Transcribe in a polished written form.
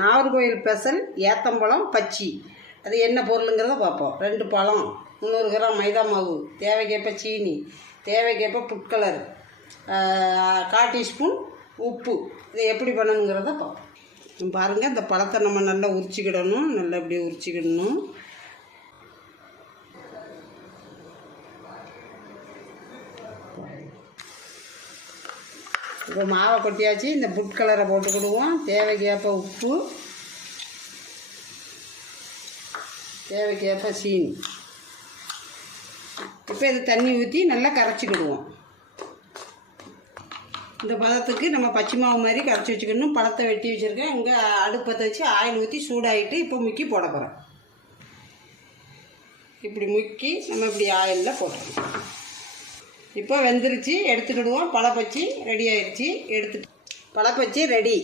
Nagercoil special ஏத்தம்பழம் பச்சி. அது என்ன பொருளுங்கிறத பார்ப்போம். 2 பழம், 300 கிராம் மைதா மாவு, தேவைக்கேற்ப சீனி, தேவைக்கேற்ப ஃபுட் கலர், 1/4 டீஸ்பூன் உப்பு. இதை எப்படி பண்ணணுங்கிறத பார்ப்போம். பாருங்கள், இந்த பழத்தை நம்ம நல்லா உரிச்சிக்கிடணும். நல்லா இப்படி உரிச்சிக்கிடணும். இப்போ மாவை கொட்டியாச்சு. இந்த ஃபுட் கலரை போட்டுக்கிடுவோம். தேவைக்கேற்ப உப்பு, தேவைக்கேற்ப சீனி. இப்போ இது தண்ணி ஊற்றி நல்லா கரைச்சிக்கிடுவோம். இந்த பதத்துக்கு நம்ம பச்சை மாவு மாதிரி கரைச்சி வச்சுக்கணும். பழத்தை வெட்டி வச்சுருக்கேன். இங்கே அடுப்பத்தை வச்சு ஆயில் ஊற்றி சூடாகிட்டு இப்போ முக்கி போட போகிறேன். இப்படி முக்கி நம்ம இப்படி ஆயிலில் போட்டுருவோம். இப்போ வெந்துருச்சு, எடுத்துக்கிடுவோம். பழப்பச்சி ரெடி ஆயிடுச்சு. பழப்பச்சி ரெடி.